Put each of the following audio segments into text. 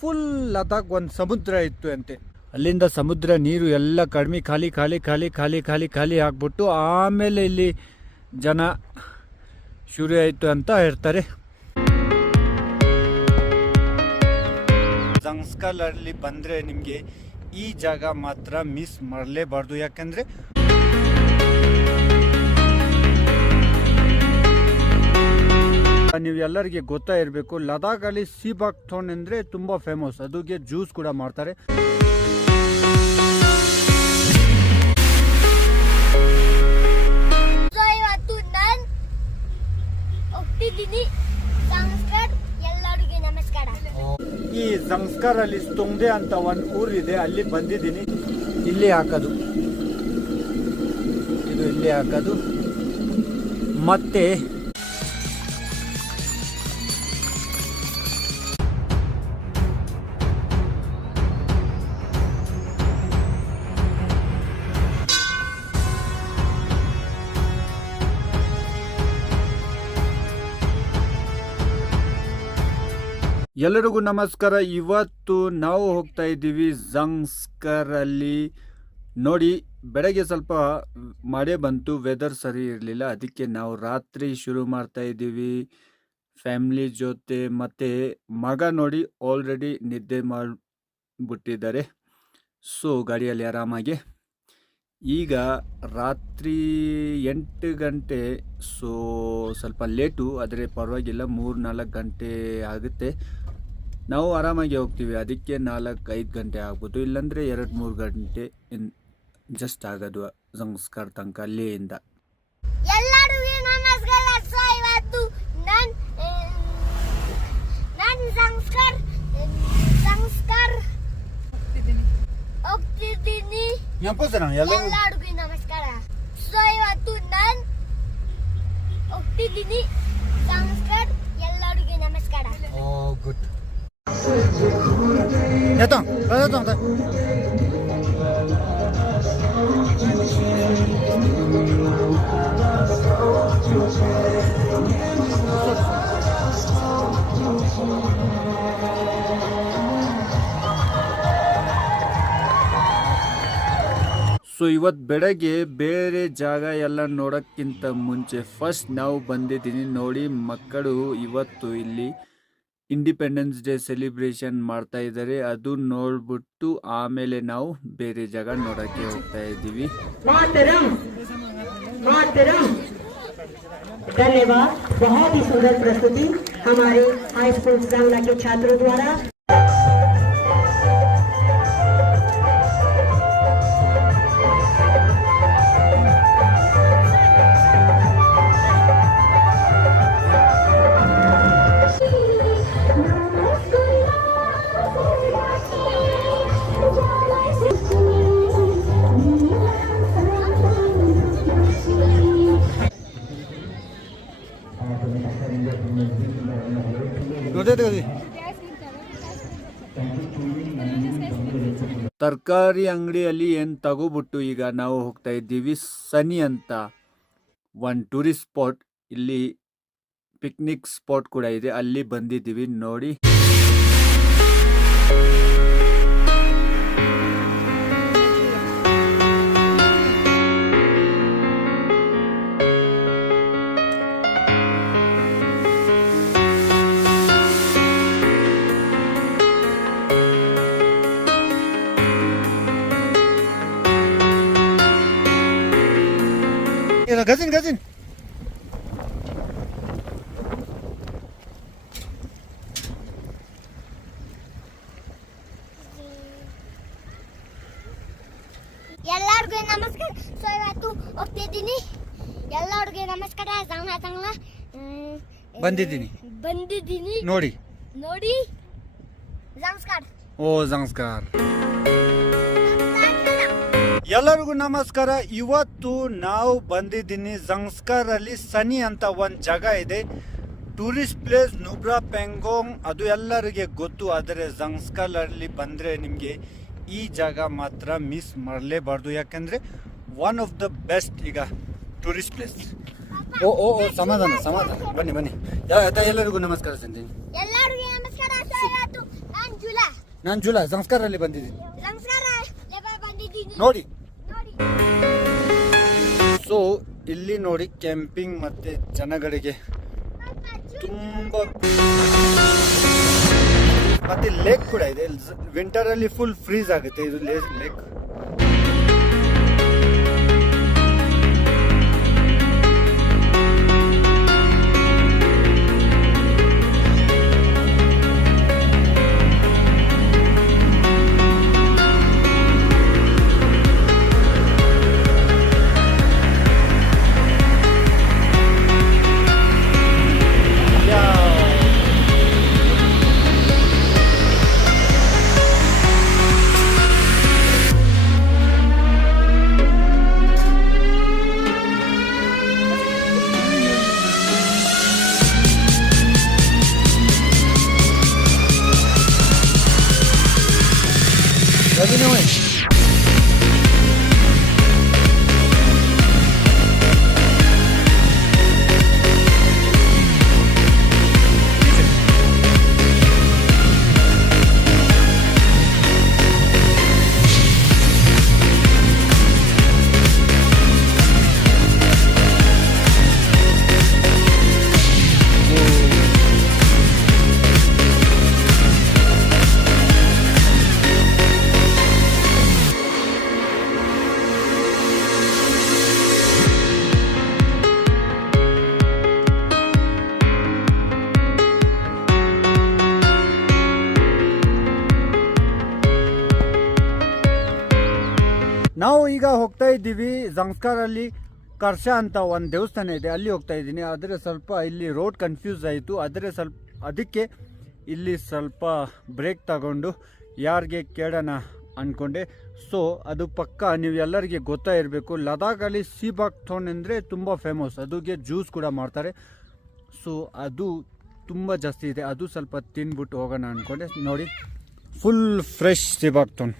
Full Ladakh ಒಂದು ಸಮುದ್ರ ಇತ್ತು ಅಂತೆ. ಅಲ್ಲಿಂದ ಸಮುದ್ರ ನೀರು ಎಲ್ಲ ಕಡಿಮೆ ಖಾಲಿ ಖಾಲಿ ಖಾಲಿ ಖಾಲಿ ಖಾಲಿ ಖಾಲಿ ಆಗ್ಬಿಟ್ಟು ಆಮೇಲೆ ಇಲ್ಲಿ ಜನ ಶುರು ಆಯಿತು ಅಂತ ಹೇಳ್ತಾರೆ. ಜಂಗ್ಸ್ಕರಲ್ಲಿ ಬಂದರೆ ನಿಮಗೆ ಈ ಜಾಗ ಮಾತ್ರ ಮಿಸ್ ಮಾಡಲೇಬಾರ್ದು. ಯಾಕಂದರೆ ನೀವು ಎಲ್ಲರಿಗೆ ಗೊತ್ತಾ ಇರಬೇಕು, ಲದಾಖಲ್ಲಿ ಸೀಬಾಕ್ ಥೋನ್ ಅಂದರೆ ತುಂಬ ಫೇಮಸ್. ಅದಕ್ಕೆ ಜ್ಯೂಸ್ ಕೂಡ ಮಾಡ್ತಾರೆ. ಈ ಜಂಗ್ಸ್ಕರಲ್ಲಿ ತುಂಗ್ದೆ ಅಂತ ಒಂದು ಊರಿದೆ, ಅಲ್ಲಿ ಬಂದಿದ್ದೀನಿ. ಇಲ್ಲಿ ಹಾಕೋದು, ಇದು ಇಲ್ಲಿ ಹಾಕೋದು. ಮತ್ತೆ ಎಲ್ಲರಿಗೂ ನಮಸ್ಕಾರ. ಇವತ್ತು ನಾವು ಹೋಗ್ತಾ ಇದ್ದೀವಿ ಜಂಗ್ಸ್ಕರಲ್ಲಿ. ನೋಡಿ, ಬೆಳಗ್ಗೆ ಸ್ವಲ್ಪ ಮಳೆ ಬಂತು, ವೆದರ್ ಸರಿ ಇರಲಿಲ್ಲ. ಅದಕ್ಕೆ ನಾವು ರಾತ್ರಿ ಶುರು ಮಾಡ್ತಾ ಇದ್ದೀವಿ ಫ್ಯಾಮಿಲಿ ಜೊತೆ. ಮತ್ತು ಮಗ ನೋಡಿ ಆಲ್ರೆಡಿ ನಿದ್ದೆ ಮಾಡಿಬಿಟ್ಟಿದ್ದಾರೆ. ಸೊ ಗಾಡಿಯಲ್ಲಿ ಆರಾಮಾಗಿ. ಈಗ ರಾತ್ರಿ 8 ಗಂಟೆ. ಸೊ ಸ್ವಲ್ಪ ಲೇಟು, ಆದರೆ ಪರವಾಗಿಲ್ಲ, 3-4 ಗಂಟೆ ಆಗುತ್ತೆ. ನಾವು ಆರಾಮಾಗಿ ಹೋಗ್ತೀವಿ. ಅದಕ್ಕೆ 4-5 ಗಂಟೆ ಆಗ್ಬೋದು, ಇಲ್ಲಾಂದರೆ 2-3 ಗಂಟೆ ಜಸ್ಟ್ ಆಗೋದು ಜಂಗ್ಸ್ಕರ್ ತನಕ ಅಲ್ಲಿಂದ. ಎಲ್ಲರಿಗೂ ನಮಸ್ಕಾರ. ಇವತ್ತು ನಾನು ಜಂಗ್ಸ್ಕರ್ ಹೋಗ್ತಿದ್ದೀನಿ. ಎಲ್ಲರಿಗೂ ನಮಸ್ಕಾರ. ಸೊ ಇವತ್ತು ನಾನು ಹೋಗ್ತಿದ್ದೀನಿ ಜಂಗ್ಸ್ಕರ್. ಎಲ್ಲರಿಗೂ ನಮಸ್ಕಾರ. ಓ ಗುಡ್. ಸೊ ಇವತ್ತು ಬೆಳಗ್ಗೆ ಬೇರೆ ಜಾಗ ಎಲ್ಲ ನೋಡೋಕ್ಕಿಂತ ಮುಂಚೆ ಫಸ್ಟ್ ನಾವು ಬಂದಿದ್ದೀನಿ. ನೋಡಿ, ಮಕ್ಕಳು ಇವತ್ತು ಇಲ್ಲಿ ಇಂಡಿಪೆಂಡೆನ್ಸ್ ಡೇ ಸೆಲಿಬ್ರೇಷನ್ ಮಾಡ್ತಾ ಇದ್ದಾರೆ. ಅದು ನೋಡ್ಬಿಟ್ಟು ಆಮೇಲೆ ನಾವು ಬೇರೆ ಜಾಗ ನೋಡೋಕ್ಕೆ ಹೋಗ್ತಾ ಇದ್ದೀವಿ. धन्यवाद. बहुत ही सुंदर प्रस्तुति हमारे हाई स्कूल सांगला के छात्रों द्वारा. ತರಕಾರಿ ಅಂಗಡಿಯಲ್ಲಿ ಏನು ತಗೋಬಿಟ್ಟು ಈಗ ನಾವು ಹೋಗ್ತಾ ಇದ್ದೀವಿ ಸನಿ ಅಂತ ಒಂದು ಟೂರಿಸ್ಟ್ ಸ್ಪಾಟ್. ಇಲ್ಲಿ ಪಿಕ್ನಿಕ್ ಸ್ಪಾಟ್ ಕೂಡ ಇದೆ, ಅಲ್ಲಿ ಬಂದಿದ್ದೀವಿ. ನೋಡಿ, ಗಜಿನ್ ಎಲ್ಲರಿಗೂ ನಮಸ್ಕಾರ. ಸೊ ಇವತ್ತು ಹೋಗ್ತಿದ್ದೀನಿ. ಎಲ್ಲರಿಗೂ ನಮಸ್ಕಾರ. ಬಂದಿದ್ದೀನಿ. ನೋಡಿ ನಮಸ್ಕಾರ. ಓ ಜಂಗ್ಸ್ಕರ್. ಎಲ್ಲರಿಗೂ ನಮಸ್ಕಾರ. ಇವತ್ತು ನಾವು ಬಂದಿದ್ದೀನಿ ಜಂಗ್ಸ್ಕರಲ್ಲಿ. ಸನಿ ಅಂತ ಒಂದು ಜಾಗ ಇದೆ, ಟೂರಿಸ್ಟ್ ಪ್ಲೇಸ್. ನುಬ್ರಾ ಪೆಂಗೋಂಗ್ ಅದು ಎಲ್ಲರಿಗೆ ಗೊತ್ತು. ಆದರೆ ಜಂಗ್ಸ್ಕರಲ್ಲಿ ಬಂದರೆ ನಿಮಗೆ ಈ ಜಾಗ ಮಾತ್ರ ಮಿಸ್ ಮಾಡಲೇಬಾರ್ದು. ಯಾಕಂದರೆ ಒನ್ ಆಫ್ ದ ಬೆಸ್ಟ್ ಈಗ ಟೂರಿಸ್ಟ್ ಪ್ಲೇಸ್. ಓ ಓ ಓ ಸಮಾಧಾನ. ಬನ್ನಿ. ಎಲ್ಲರಿಗೂ ನಮಸ್ಕಾರ ಸಂಜಯ್. ಎಲ್ಲರಿಗೂ ನಮಸ್ಕಾರ. ನಾನು ಜುಲಾ. ನಾನು ಜುಲಾ ಸಂಸ್ಕಾರಲ್ಲಿ ಬಂದಿದ್ದೀನಿ ನಮಸ್ಕಾರ ಬಂದಿದ್ದೀನಿ ನೋಡಿ. ನೋಡಿ ಸೊ ಇಲ್ಲಿ ನೋಡಿ ಕ್ಯಾಂಪಿಂಗ್ ಮತ್ತೆ ಜನಗಳಿಗೆ ತುಂಬಾ ಮತ್ತೆ ಲೇಕ್ ಕೂಡ ಇದೆ. ವಿಂಟರ್ ಅಲ್ಲಿ ಫುಲ್ ಫ್ರೀಸ್ ಆಗುತ್ತೆ ಇದು ಲೇಕ್. ನಾವು ಈಗ ಹೋಗ್ತಾ ಇದ್ದೀವಿ ಜಂಸ್ಕಾರಲ್ಲಿ ಕರ್ಷ ಅಂತ ಒಂದು ದೇವಸ್ಥಾನ ಇದೆ, ಅಲ್ಲಿ ಹೋಗ್ತಾ ಇದ್ದೀನಿ. ಆದರೆ ಸ್ವಲ್ಪ ಇಲ್ಲಿ ರೋಡ್ ಕನ್ಫ್ಯೂಸ್ ಆಯಿತು, ಅದಕ್ಕೆ ಇಲ್ಲಿ ಸ್ವಲ್ಪ ಬ್ರೇಕ್ ತಗೊಂಡು ಯಾರಿಗೆ ಕೇಳೋಣ ಅಂದ್ಕೊಂಡೆ. ಸೊ ಅದು ಪಕ್ಕ ನೀವು ಎಲ್ಲರಿಗೆ ಗೊತ್ತಾ ಇರಬೇಕು, ಲದಾಖಲ್ಲಿ ಸೀಬಾಕ್ ಥೋನ್ ಅಂದರೆ ತುಂಬ ಫೇಮಸ್, ಅದಕ್ಕೆ ಜ್ಯೂಸ್ ಕೂಡ ಮಾಡ್ತಾರೆ. ಸೊ ಅದು ತುಂಬ ಜಾಸ್ತಿ ಇದೆ, ಅದು ಸ್ವಲ್ಪ ತಿನ್ಬಿಟ್ಟು ಹೋಗೋಣ ಅಂದ್ಕೊಂಡೆ. ನೋಡಿ ಫುಲ್ ಫ್ರೆಶ್ ಸೀಬಾಕ್ ಥೋನ್.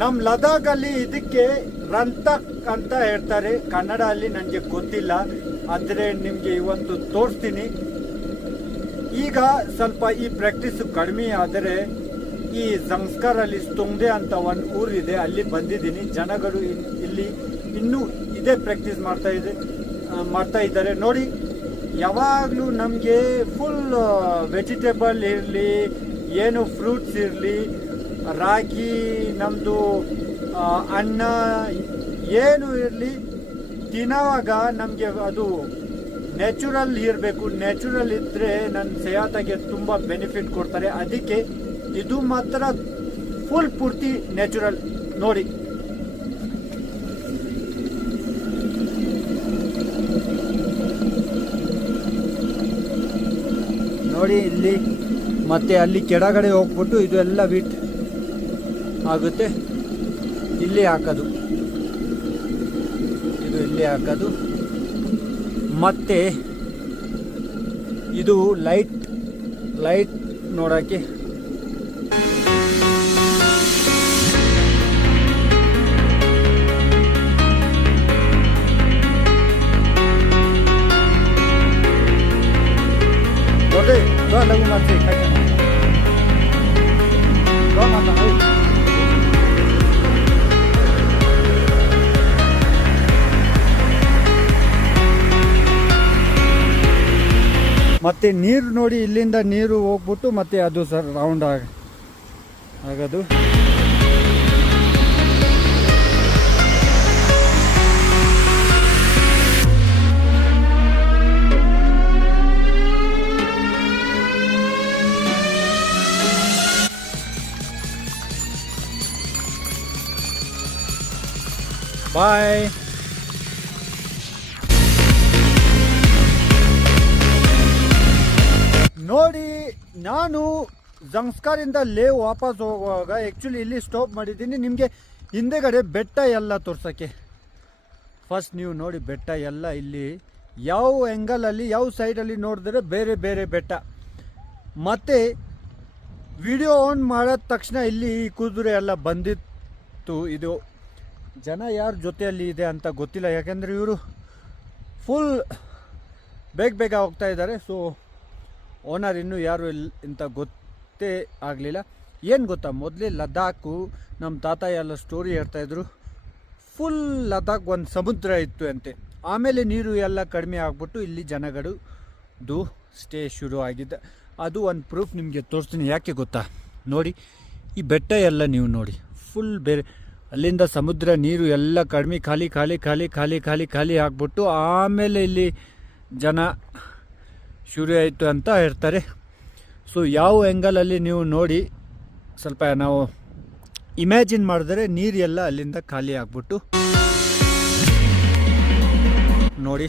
ನಮ್ಮ ಲದಾಖಲ್ಲಿ ಇದಕ್ಕೆ ರಂತಕ್ ಅಂತ ಹೇಳ್ತಾರೆ, ಕನ್ನಡ ಅಲ್ಲಿ ನನಗೆ ಗೊತ್ತಿಲ್ಲ, ಆದರೆ ನಿಮಗೆ ಇವತ್ತು ತೋರಿಸ್ತೀನಿ. ಈಗ ಸ್ವಲ್ಪ ಈ ಪ್ರಾಕ್ಟೀಸ್ ಕಡಿಮೆ ಆದರೆ ಈ ಸಂಸ್ಕಾರಲ್ಲಿ ಸ್ತುಂಗ್ದೆ ಅಂತ ಒಂದು ಊರಿದೆ, ಅಲ್ಲಿ ಬಂದಿದ್ದೀನಿ. ಜನಗಳು ಇಲ್ಲಿ ಇನ್ನೂ ಇದೇ ಪ್ರಾಕ್ಟೀಸ್ ಮಾಡ್ತಾ ಇದ್ದಾರೆ. ನೋಡಿ, ಯಾವಾಗಲೂ ನಮಗೆ ಫುಲ್ ವೆಜಿಟೇಬಲ್ ಇರಲಿ, ಏನು ಫ್ರೂಟ್ಸ್ ಇರಲಿ, ರಾಗಿ, ನಮ್ಮದು ಅನ್ನ ಏನು ಇರಲಿ, ತಿನ್ನೋವಾಗ ನಮಗೆ ಅದು ನ್ಯಾಚುರಲ್ ಇರಬೇಕು. ನ್ಯಾಚುರಲ್ ಇದ್ದರೆ ನನ್ನ ಸೇಹತೆಗೆ ತುಂಬ ಬೆನಿಫಿಟ್ ಕೊಡ್ತಾರೆ. ಅದಕ್ಕೆ ಇದು ಮಾತ್ರ ಫುಲ್ ಪೂರ್ತಿ ನ್ಯಾಚುರಲ್. ನೋಡಿ, ನೋಡಿ ಇಲ್ಲಿ ಮತ್ತೆ ಅಲ್ಲಿ ಕೆಳಗಡೆ ಹೋಗ್ಬಿಟ್ಟು ಇದು ಎಲ್ಲ ವೀಟ್ ಆಗುತ್ತೆ, ಇಲ್ಲಿ ಹಾಕೋದು, ಇದು ಇಲ್ಲಿ ಹಾಕೋದು. ಮತ್ತೆ ಇದು ಲೈಟ್ ನೋಡೋಕ್ಕೆ ಮತ್ತು ನೀರು ನೋಡಿ, ಇಲ್ಲಿಂದ ನೀರು ಹೋಗ್ಬಿಟ್ಟು ಮತ್ತೆ ಅದು ಸರ್ ರೌಂಡ್ ಆಗೋದು. ಬಾಯ್. ನೋಡಿ, ನಾನು ಜಂಗ್ಸ್ಕಾರಿಂದ ಲೇ ವಾಪಸ್ ಹೋಗುವಾಗ ಆ್ಯಕ್ಚುಲಿ ಇಲ್ಲಿ ಸ್ಟಾಪ್ ಮಾಡಿದ್ದೀನಿ ನಿಮಗೆ ಹಿಂದೆಗಡೆ ಬೆಟ್ಟ ಎಲ್ಲ ತೋರ್ಸೋಕ್ಕೆ. ಫಸ್ಟ್ ನೀವು ನೋಡಿ ಬೆಟ್ಟ ಎಲ್ಲ ಇಲ್ಲಿ ಯಾವ ಆ್ಯಂಗಲಲ್ಲಿ ಯಾವ ಸೈಡಲ್ಲಿ ನೋಡಿದ್ರೆ ಬೇರೆ ಬೇರೆ ಬೆಟ್ಟ. ಮತ್ತು ವಿಡಿಯೋ ಆನ್ ಮಾಡಿದ ತಕ್ಷಣ ಇಲ್ಲಿ ಕುದುರೆ ಎಲ್ಲ ಬಂದಿತ್ತು. ಇದು ಜನ ಯಾರ ಜೊತೆಯಲ್ಲಿ ಇದೆ ಅಂತ ಗೊತ್ತಿಲ್ಲ, ಯಾಕೆಂದರೆ ಇವರು ಫುಲ್ ಬೇಗ ಹೋಗ್ತಾ ಇದ್ದಾರೆ. ಸೊ ಓನರ್ ಇನ್ನೂ ಯಾರು ಅಂತ ಗೊತ್ತೇ ಆಗಲಿಲ್ಲ. ಏನು ಗೊತ್ತಾ, ಮೊದಲೇ ಲದಾಖು ನಮ್ಮ ತಾತ ಎಲ್ಲ ಸ್ಟೋರಿ ಹೇಳ್ತಾಯಿದ್ರು, ಫುಲ್ ಲದಾಖ್ ಒಂದು ಸಮುದ್ರ ಇತ್ತು ಅಂತೆ. ಆಮೇಲೆ ನೀರು ಎಲ್ಲ ಕಡಿಮೆ ಆಗಿಬಿಟ್ಟು ಇಲ್ಲಿ ಜನಗಳದು ಸ್ಟೇ ಶುರು ಆಗಿದ್ದ. ಅದು ಒಂದು ಪ್ರೂಫ್ ನಿಮಗೆ ತೋರಿಸ್ತೀನಿ. ಯಾಕೆ ಗೊತ್ತಾ, ನೋಡಿ ಈ ಬೆಟ್ಟ ಎಲ್ಲ ನೀವು ನೋಡಿ ಫುಲ್ ಬೇರೆ, ಅಲ್ಲಿಂದ ಸಮುದ್ರ ನೀರು ಎಲ್ಲ ಕಡಿಮೆ ಖಾಲಿ ಆಗಿಬಿಟ್ಟು ಆಮೇಲೆ ಇಲ್ಲಿ ಜನ ಶುರು ಆಯಿತು ಅಂತ ಹೇಳ್ತಾರೆ. ಸೊ ಯಾವ ಆ್ಯಂಗಲಲ್ಲಿ ನೀವು ನೋಡಿ, ಸ್ವಲ್ಪ ನಾವು ಇಮ್ಯಾಜಿನ್ ಮಾಡಿದ್ರೆ ನೀರು ಎಲ್ಲ ಅಲ್ಲಿಂದ ಖಾಲಿ ಆಗ್ಬಿಟ್ಟು ನೋಡಿ